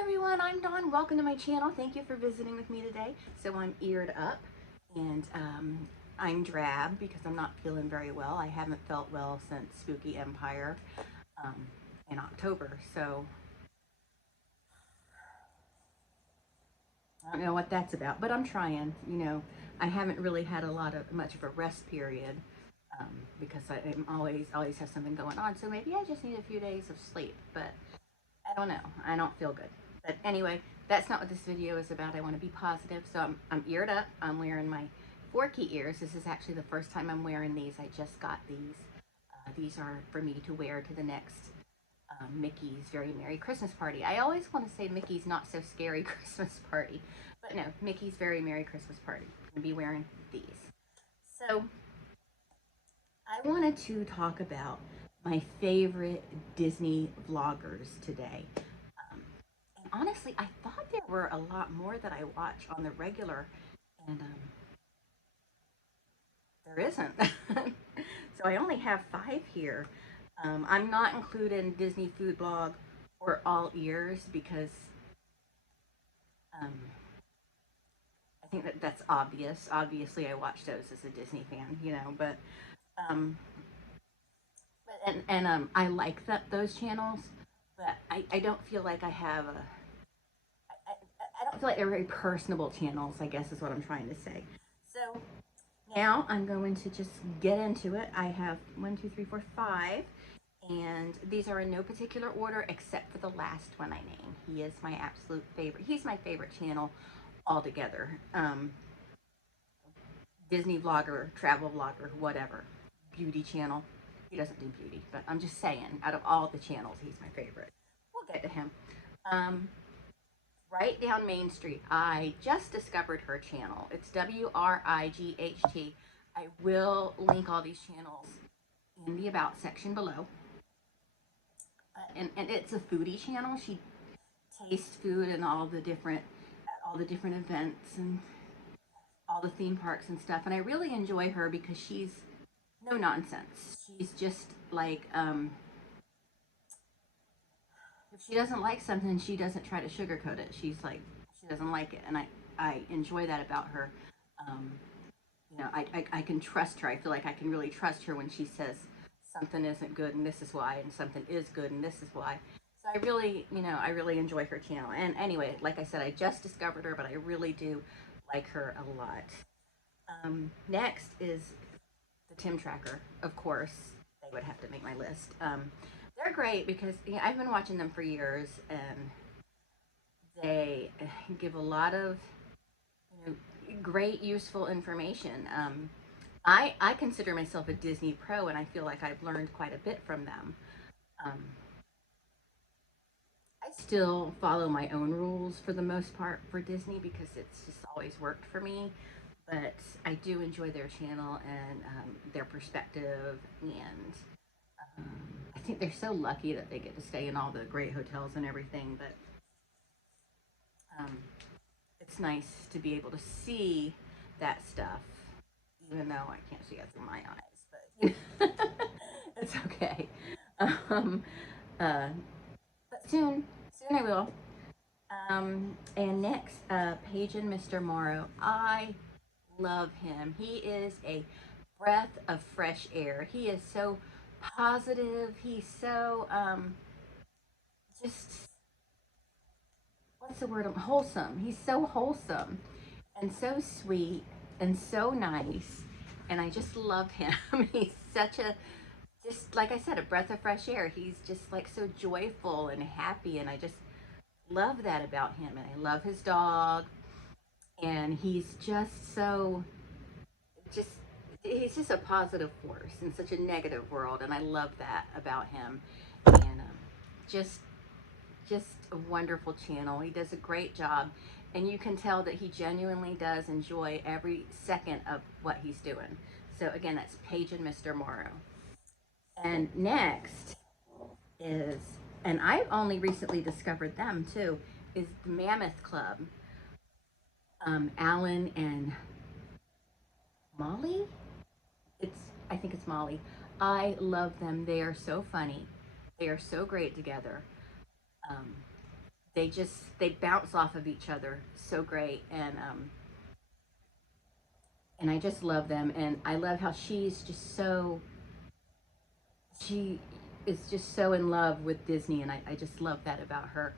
Everyone, I'm Dawn. Welcome to my channel. Thank you for visiting with me today. So I'm eared up and I'm drab because I'm not feeling very well. I haven't felt well since Spooky Empire um, in October. So I don't know what that's about, but I'm trying. I haven't really had much of a rest period because I'm always have something going on. So maybe I just need a few days of sleep, but I don't know. I don't feel good. But anyway, that's not what this video is about. I want to be positive. So I'm eared up. I'm wearing my forky ears. This is actually the first time I'm wearing these. I just got these. These are for me to wear to the next Mickey's Very Merry Christmas Party. I always want to say Mickey's Not So Scary Christmas Party. But no, Mickey's Very Merry Christmas Party. I'm going to be wearing these. So I wanted to talk about my favorite Disney vloggers today. And honestly, I thought there were a lot more that I watch on the regular, and there isn't. So I only have 5 here. I'm not including Disney Food Blog or All Ears because um, I think that's obvious. Obviously, I watch those as a Disney fan, um, I like those channels, but I don't feel like I have a I don't feel like they're very personable channels, I guess is what I'm trying to say. So now I'm going to just get into it. I have 1, 2, 3, 4, 5, and these are in no particular order except for the last one I named. He is my absolute favorite. He's my favorite channel altogether. Disney vlogger, travel vlogger, whatever. Beauty channel. He doesn't do beauty, but I'm just saying, out of all the channels, he's my favorite. We'll get to him. Um, Right down Main Street. I just discovered her channel. It's WRIGHT. I will link all these channels in the About section below. And it's a foodie channel. She tastes food and all the different events and all the theme parks and stuff. And I really enjoy her because she's no nonsense. She's just like if she doesn't like something, she doesn't try to sugarcoat it. She's like, she doesn't like it, and I enjoy that about her. Um, I can trust her. I feel like I can really trust her when she says something isn't good and this is why, and something is good and this is why. So I really enjoy her channel. And anyway, like I said, I just discovered her, but I really do like her a lot. Next is the Tim Tracker, of course. They would have to make my list. They're great because I've been watching them for years, and they give a lot of great, useful information. I consider myself a Disney pro, and I feel like I've learned quite a bit from them. Um, I still follow my own rules for the most part for Disney because it's just always worked for me. But I do enjoy their channel and their perspective, and I think they're so lucky that they get to stay in all the great hotels and everything. But um, it's nice to be able to see that stuff, even though I can't see it through my eyes. But it's okay. Um, uh, but soon I will. And next, Paige and Mr. Morrow. I love him. He is a breath of fresh air. He is so positive. He's so just what's the word? Wholesome. He's so wholesome and so sweet and so nice. And I just love him. He's such a just like I said, a breath of fresh air. He's just like so joyful and happy, and I just love that about him. And I love his dog, and just he's just a positive force in such a negative world, and I love that about him. And just just a wonderful channel. He does a great job, and you can tell that he genuinely does enjoy every second of what he's doing. So again, that's Paige and Mr. Morrow. And next is, and I've only recently discovered them too, is the Mammoth Club. Alan and Molly? I think it's Molly. I love them. They are so funny. They are so great together. Um, they bounce off of each other so great, and I just love them, and I love how she is just so in love with Disney, and I just love that about her,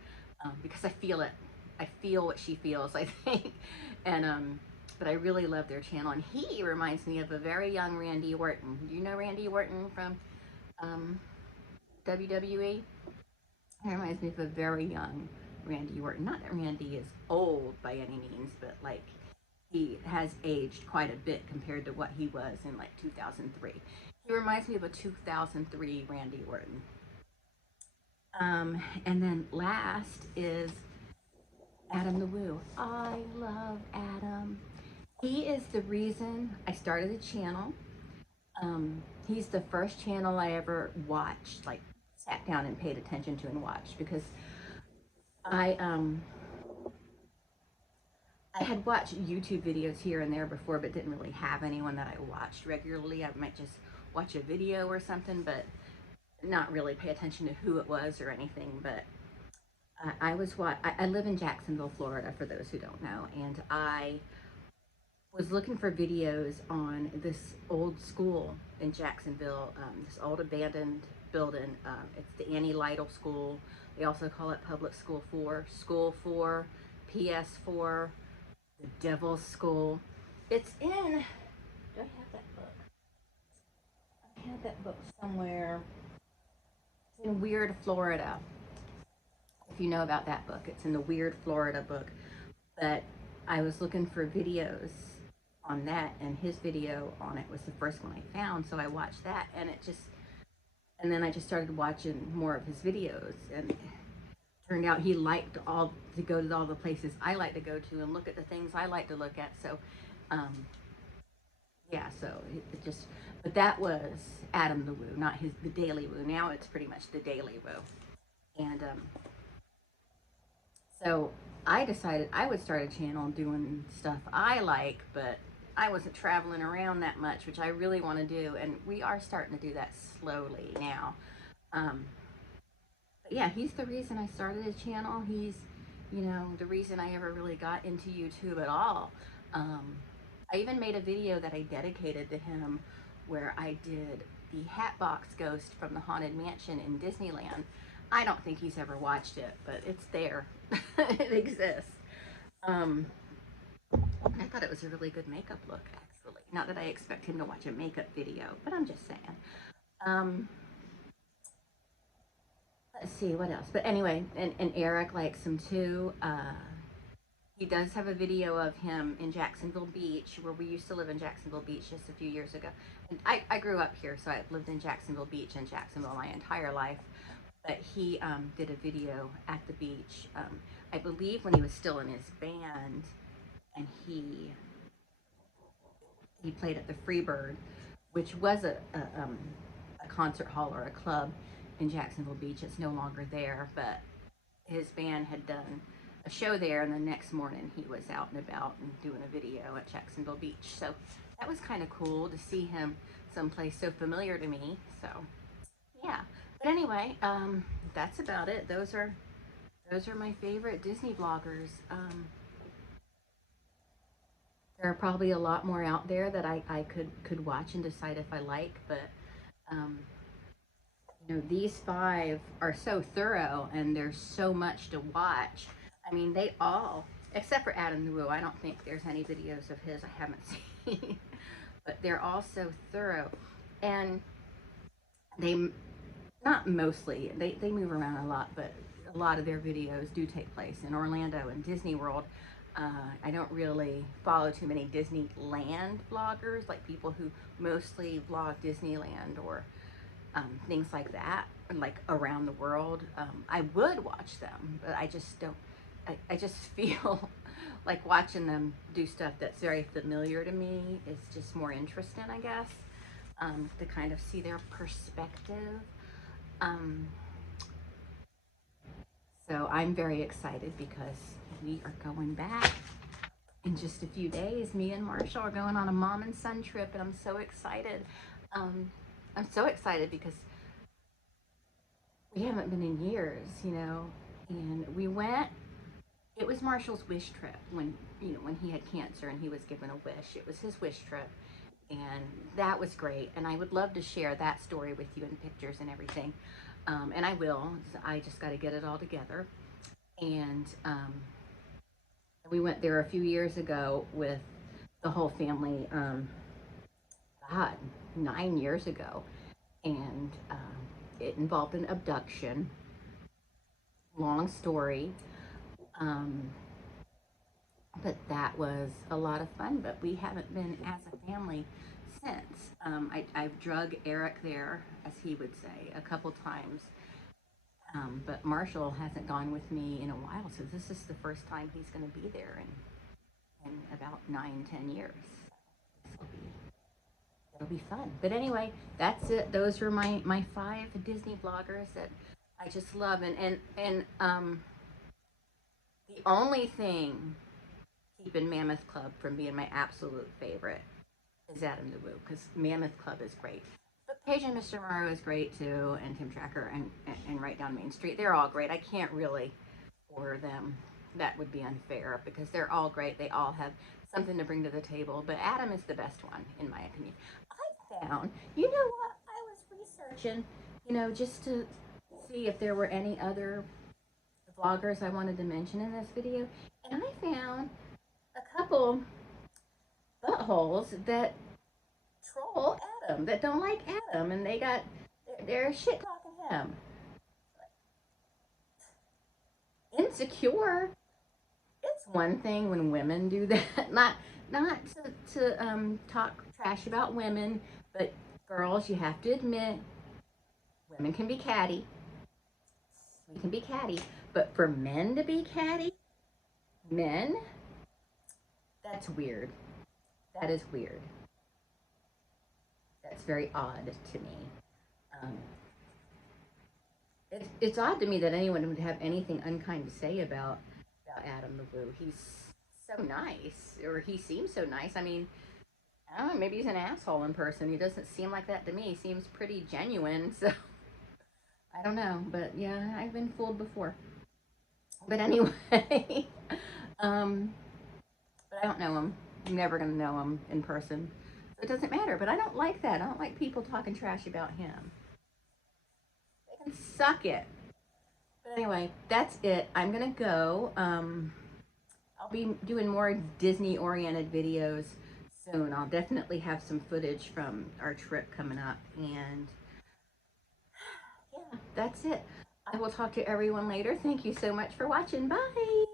because I feel it. I feel what she feels, I think, and but I really love their channel, and he reminds me of a very young Randy Orton. Do you know Randy Orton from um, WWE? He reminds me of a very young Randy Orton. Not that Randy is old by any means, but like he has aged quite a bit compared to what he was in like 2003. He reminds me of a 2003 Randy Orton. And then last is Adam the Woo. I love Adam. He is the reason I started the channel. He's the first channel I ever watched, like sat down and paid attention to and watched, because I I had watched YouTube videos here and there before, but didn't really have anyone that I watched regularly. I might just watch a video or something, but not really pay attention to who it was or anything. But I live in Jacksonville, Florida, for those who don't know, and I was looking for videos on this old school in Jacksonville, this old abandoned building. It's the Annie Lytle School. They also call it Public School 4, School 4, PS4, the Devil's School. It's in, do I have that book? I had that book somewhere. It's in Weird, Florida. If you know about that book, it's in the Weird, Florida book. But I was looking for videos on that, and his video on it was the first one I found. So I watched that, and then I just started watching more of his videos, and it turned out he liked all to go to all the places I like to go to and look at the things I like to look at. So, yeah, so it just, but that was Adam the Woo, not the Daily Woo. Now it's pretty much the Daily Woo, and so I decided I would start a channel doing stuff I like, but I wasn't traveling around that much, which I really want to do, and we are starting to do that slowly now. Um, but yeah, he's the reason I started a channel. He's, the reason I ever really got into YouTube at all. Um, I even made a video that I dedicated to him where I did the Hatbox Ghost from the Haunted Mansion in Disneyland. I don't think he's ever watched it, but it's there. It exists. Um, I thought it was a really good makeup look, actually. Not that I expect him to watch a makeup video, but I'm just saying. Um, let's see what else. But anyway, and Eric likes him too. He does have a video of him in Jacksonville Beach, where we used to live in Jacksonville Beach just a few years ago. And I grew up here, so I've lived in Jacksonville Beach and Jacksonville my entire life. But he did a video at the beach, I believe when he was still in his band, and he played at the Freebird, which was a concert hall or a club in Jacksonville Beach. It's no longer there, but his band had done a show there, and the next morning he was out and about and doing a video at Jacksonville Beach. So that was kind of cool to see him someplace so familiar to me. So yeah, but anyway, that's about it. Those are my favorite Disney vloggers. There are probably a lot more out there that I could watch and decide if I like, but um, these five are so thorough, and there's so much to watch. I mean, they all, except for Adam the Woo, I don't think there's any videos of his I haven't seen, but they're all so thorough, and they, not mostly, they move around a lot, but a lot of their videos do take place in Orlando and Disney World. I don't really follow too many Disneyland vloggers, like people who mostly vlog Disneyland or things like that, like around the world. I would watch them, but I just don't. I just feel like watching them do stuff that's very familiar to me is just more interesting, I guess, to kind of see their perspective. Um, so I'm very excited because we are going back in just a few days. Me and Marshall are going on a mom and son trip, and I'm so excited. Um, I'm so excited because we haven't been in years, And we went. It was Marshall's wish trip when, when he had cancer and he was given a wish. It was his wish trip, and that was great. And I would love to share that story with you in pictures and everything. And I will. I just got to get it all together. And we went there a few years ago with the whole family. God, 9 years ago, and it involved an abduction. Long story. Um, but that was a lot of fun. But we haven't been as a family since. I've drug Eric there, as he would say, a couple times. But Marshall hasn't gone with me in a while, so this is the first time he's going to be there in about 9, 10 years. It'll be fun. But anyway, that's it. Those are my 5 Disney vloggers that I just love, and the only thing keeping Mammoth Club from being my absolute favorite is Adam the Woo, because Mammoth Club is great. But Paige and Mr. Morrow is great too, and Tim Tracker and Right Down Main Street. They're all great. I can't really order them. That would be unfair because they're all great. They all have something to bring to the table. But Adam is the best one, in my opinion. I found, you know what? I was researching, just to see if there were any other vloggers I wanted to mention in this video. And I found a couple buttholes that troll Adam, that don't like Adam, and they're shit talking him. Insecure. It's one thing when women do that, not to talk trash about women, but girls, you have to admit, women can be catty. We can be catty, but for men to be catty, men, that's weird. That is weird. That's very odd to me. Um, it's odd to me that anyone would have anything unkind to say about Adam the Woo. He's so nice, or he seems so nice. I mean, I don't know, maybe he's an asshole in person. He doesn't seem like that to me. He seems pretty genuine, so I don't know. But yeah, I've been fooled before. But anyway, um, but I don't know him. I'm never gonna know him in person. So it doesn't matter. But I don't like that. I don't like people talking trash about him. They can suck it. But anyway, that's it. I'm gonna go. I'll be doing more Disney oriented videos soon. I'll definitely have some footage from our trip coming up. And yeah, that's it. I will talk to everyone later. Thank you so much for watching. Bye.